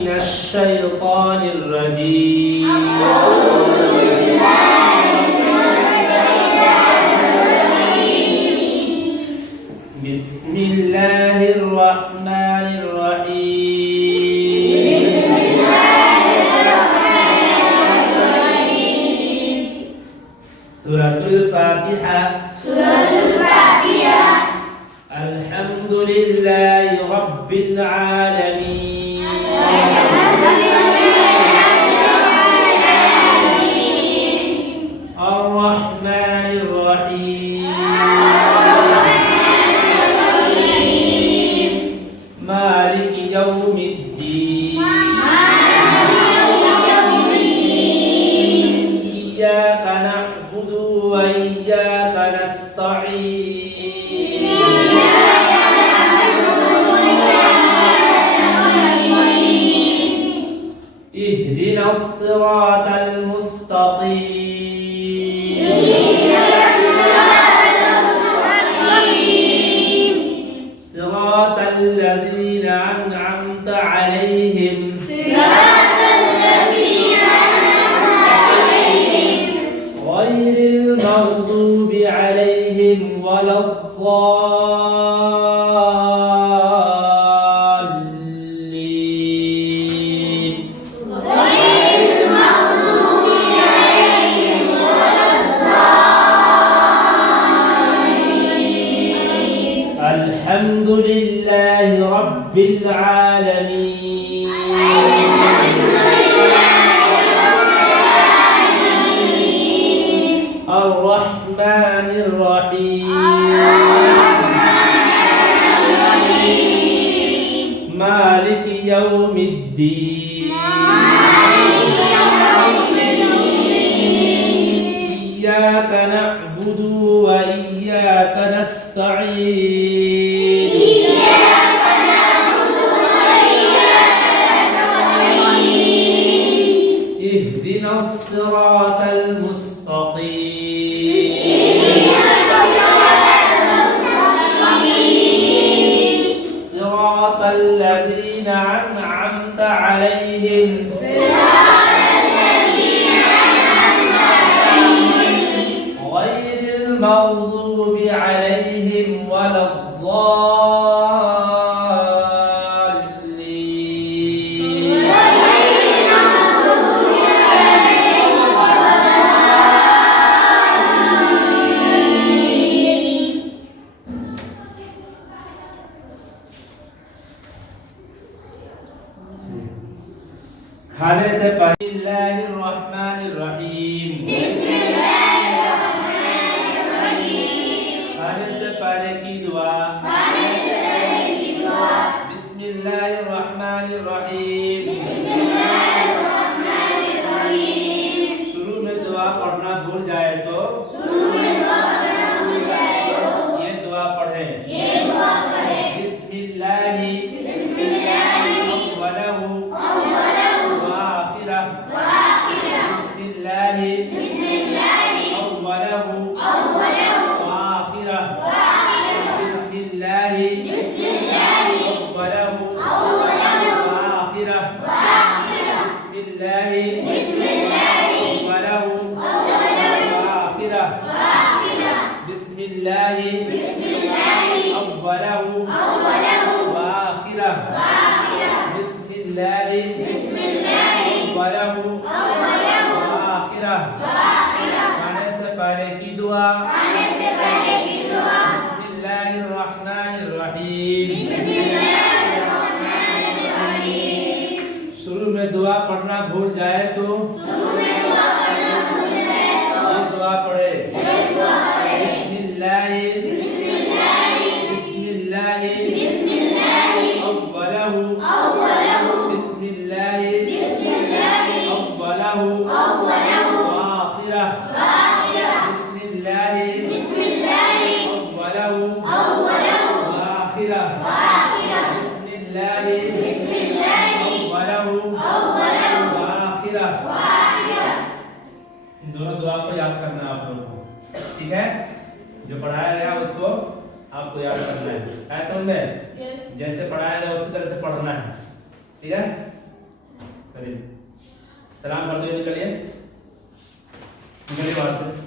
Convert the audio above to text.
من الشيطان الرجيم بسم الله الرحمن الرحيم سورة الفاتحة الحمد لله رب العالمين الرحمن الرحيم مالك يوم الدين إياك نعبد وإياك نستعين اهدنا الصراط المستقيم صراط الذين أنعمت عليهم غير المغضوب عليهم ولا الضالين الحمد لله رب العالمين الرحمن الرحيم مالك يوم الدين إياك نعبد وإياك نستعين اهدنا الصراط المستقيم صراط الذين أنعمت عليهم غير المغضوب عليهم ولا الضالين खाने से पहले बिस्मिल्लाहिर्रहमानिर्रहीम खाने से पहले की दुआ बिस्मिल्लाहिर्रहमानिर्रहीम शुरू में दुआ पढ़ना भूल जाए तो ये दुआ पढ़ें बिस्मिल्लाहि अव्वलहु खाने से पहले की दुआ बिस्मिल्लाहिर्रहमानिर्रहीम शुरू में दुआ पढ़ना भूल जाए तो ये दुआ पढ़े बिस्मिल्लाहि अव्वलहु बिस्मिल्लाहि अव्वलहु दोनों दुआ को याद करना आप लोगों को, ठीक है? जो पढ़ाया गया उसको आपको याद करना है, समझ में? जैसे पढ़ाया गया उसी तरह से पढ़ना है, ठीक है? चलिए सलाम कर दो, निकलिए निकलिए बाहर से।